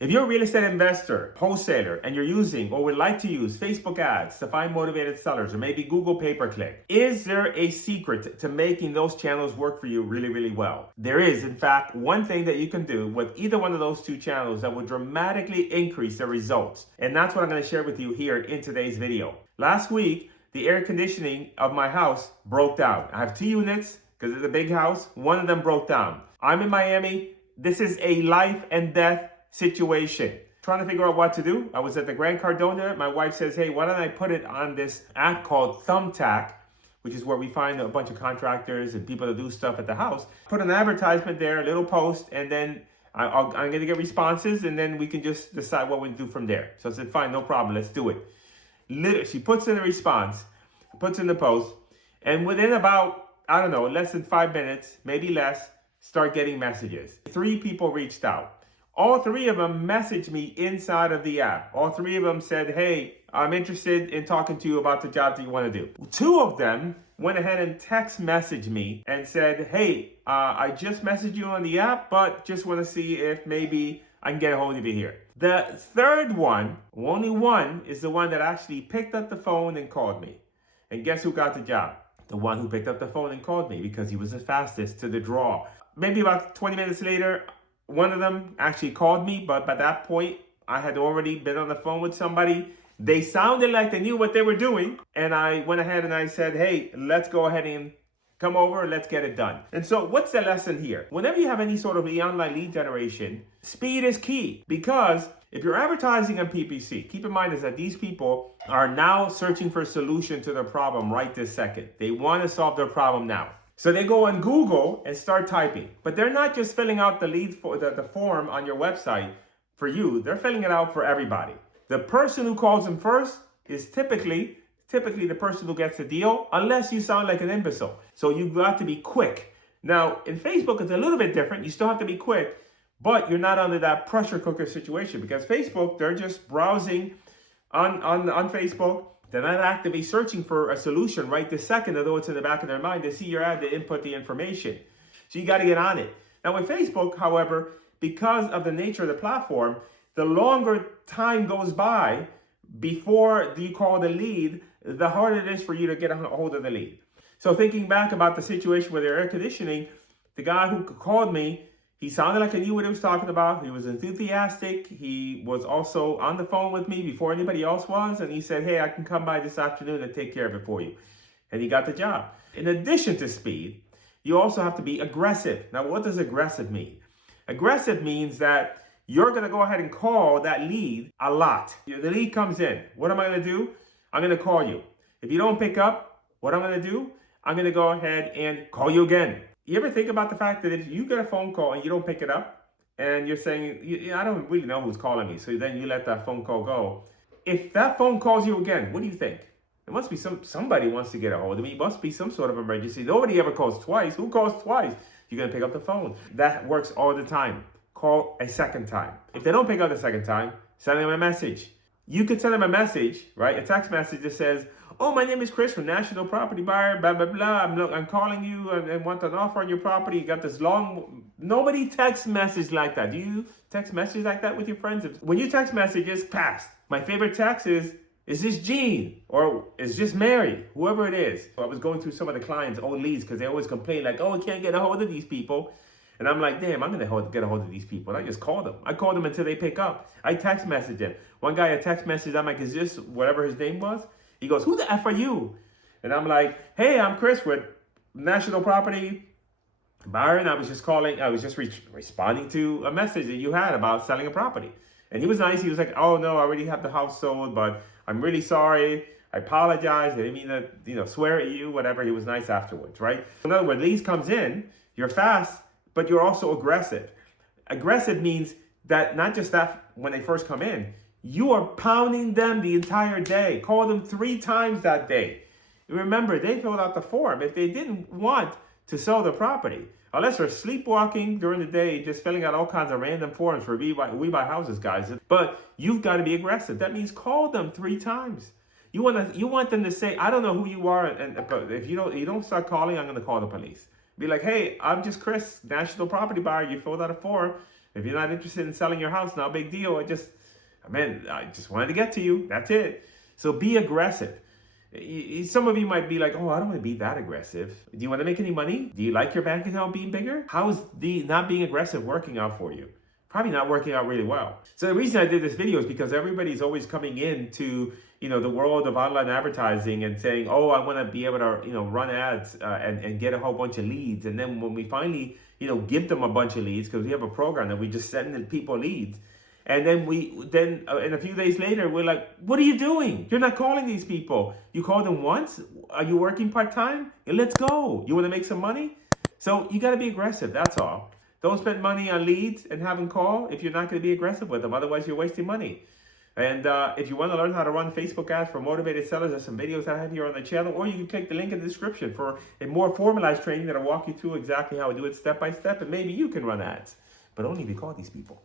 If you're a real estate investor, wholesaler, and you're using or would like to use Facebook ads to find motivated sellers or maybe Google pay-per-click, is there a secret to making those channels work for you really, really well? There is, in fact, one thing that you can do with either one of those two channels that will dramatically increase the results. And that's what I'm going to share with you here in today's video. Last week, the air conditioning of my house broke down. I have 2 units because it's a big house. One of them broke down. I'm in Miami. This is a life and death situation. Trying to figure out what to do. I was at the Grand Cardona. My wife says, hey, why don't I put it on this app called Thumbtack, which is where we find a bunch of contractors and people that do stuff at the house. Put an advertisement there, a little post, and then I'm going to get responses, and then we can just decide what we do from there. So I said, fine, no problem, let's do it. Literally, she puts in a response, puts in the post, and within about, I don't know, less than 5 minutes, maybe less, start getting messages. 3 people reached out. All 3 of them messaged me inside of the app. All 3 of them said, hey, I'm interested in talking to you about the job that you want to do. 2 of them went ahead and text messaged me and said, hey, I just messaged you on the app, but just want to see if maybe I can get a hold of you here. The 3rd one, only one, is the one that actually picked up the phone and called me. And guess who got the job? The one who picked up the phone and called me because he was the fastest to the draw. Maybe about 20 minutes later, one of them actually called me, but by that point, I had already been on the phone with somebody. They sounded like they knew what they were doing. And I went ahead and I said, hey, let's go ahead and come over, let's get it done. And so what's the lesson here? Whenever you have any sort of online lead generation, speed is key. Because if you're advertising on PPC, keep in mind is that these people are now searching for a solution to their problem right this second. They want to solve their problem now. So they go on Google and start typing. But they're not just filling out the lead for the form on your website for you. They're filling it out for everybody. The person who calls them first is typically the person who gets the deal, unless you sound like an imbecile. So you've got to be quick. Now, in Facebook, it's a little bit different. You still have to be quick, but you're not under that pressure cooker situation because Facebook, they're just browsing on Facebook. They're not actively searching for a solution right this second, although it's in the back of their mind. They see your ad, they input the information. So you got to get on it. Now with Facebook, however, because of the nature of the platform, the longer time goes by before you call the lead, the harder it is for you to get a hold of the lead. So thinking back about the situation with their air conditioning, the guy who called me, he sounded like he knew what he was talking about. He was enthusiastic. He was also on the phone with me before anybody else was. And he said, hey, I can come by this afternoon and take care of it for you. And he got the job. In addition to speed, you also have to be aggressive. Now, what does aggressive mean? Aggressive means that you're going to go ahead and call that lead a lot. The lead comes in. What am I going to do? I'm going to call you. If you don't pick up, what I'm going to do? I'm going to go ahead and call you again. You ever think about the fact that if you get a phone call and you don't pick it up and you're saying, I don't really know who's calling me. So then you let that phone call go. If that phone calls you again, what do you think? It must be somebody wants to get a hold of me. It must be some sort of emergency. Nobody ever calls twice. Who calls twice? You're going to pick up the phone. That works all the time. Call a second time. If they don't pick up the second time, send them a message. You could send them a message, right? A text message that says, oh, my name is Cris from National Property Buyer, blah, blah, blah. I'm calling you and want an offer on your property. You got this long... Nobody texts message like that. Do you text messages like that with your friends? When you text messages, fast. My favorite text is this Jean? Or is this Mary? Whoever it is. I was going through some of the clients' old leads because they always complain like, oh, I can't get a hold of these people. And I'm like, damn, I'm going to get a hold of these people. And I just call them. I call them until they pick up. I text message them. One guy, a text message, I'm like, is this whatever his name was? He goes, who the F are you? And I'm like, hey, I'm Cris with National Property Buyer. And I was just responding to a message that you had about selling a property. And he was nice. He was like, oh, no, I already have the house sold, but I'm really sorry. I apologize. I didn't mean to, swear at you, whatever. He was nice afterwards, right? In other words, leads comes in, you're fast, but you're also aggressive. Aggressive means that not just that when they first come in, you are pounding them the entire day. Call them 3 times that day. Remember, they filled out the form. If they didn't want to sell the property, unless they're sleepwalking during the day, just filling out all kinds of random forms for We Buy Houses, guys. But you've got to be aggressive. That means call them 3 times. You want them to say, I don't know who you are, and if you don't start calling, I'm going to call the police. Be like, hey, I'm just Cris, National Property Buyer. You filled out a form. If you're not interested in selling your house, no big deal. I just wanted to get to you. That's it. So be aggressive. Some of you might be like, oh, I don't want to be that aggressive. Do you want to make any money? Do you like your bank account being bigger? How is the not being aggressive working out for you? Probably not working out really well. So the reason I did this video is because everybody's always coming into, the world of online advertising and saying, oh, I want to be able to, run ads and get a whole bunch of leads. And then when we finally, give them a bunch of leads, because we have a program that we just send people leads. And then and a few days later, we're like, what are you doing? You're not calling these people. You called them once? Are you working part-time? Let's go. You want to make some money? So you got to be aggressive. That's all. Don't spend money on leads and have them call if you're not going to be aggressive with them. Otherwise, you're wasting money. And if you want to learn how to run Facebook ads for motivated sellers, there's some videos I have here on the channel, or you can click the link in the description for a more formalized training that'll walk you through exactly how to do it step by step, and maybe you can run ads, but only if you call these people.